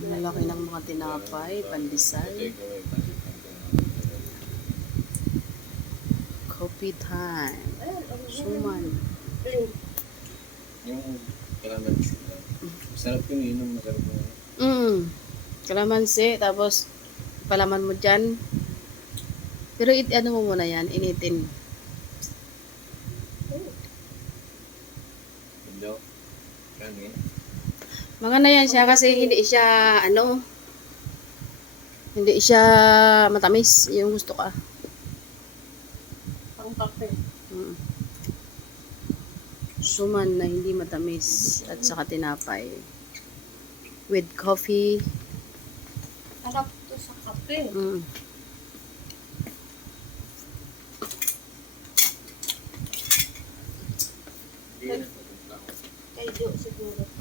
Ang laki ng mga tinapay, pandesal. Coffee time. Suman. Yung kalamansi. Masarap yung inom, masarap yung Kalamansi, tapos palaman mo dyan. Pero ano mo muna yan, initin. Hello. Kangin. Mga na yan siya kasi hindi siya, hindi siya matamis. Yung gusto ka. Pang kape. Mm. Suman na hindi matamis at saka tinapay. With coffee. Harap to sa kape. Kay Jo siguro.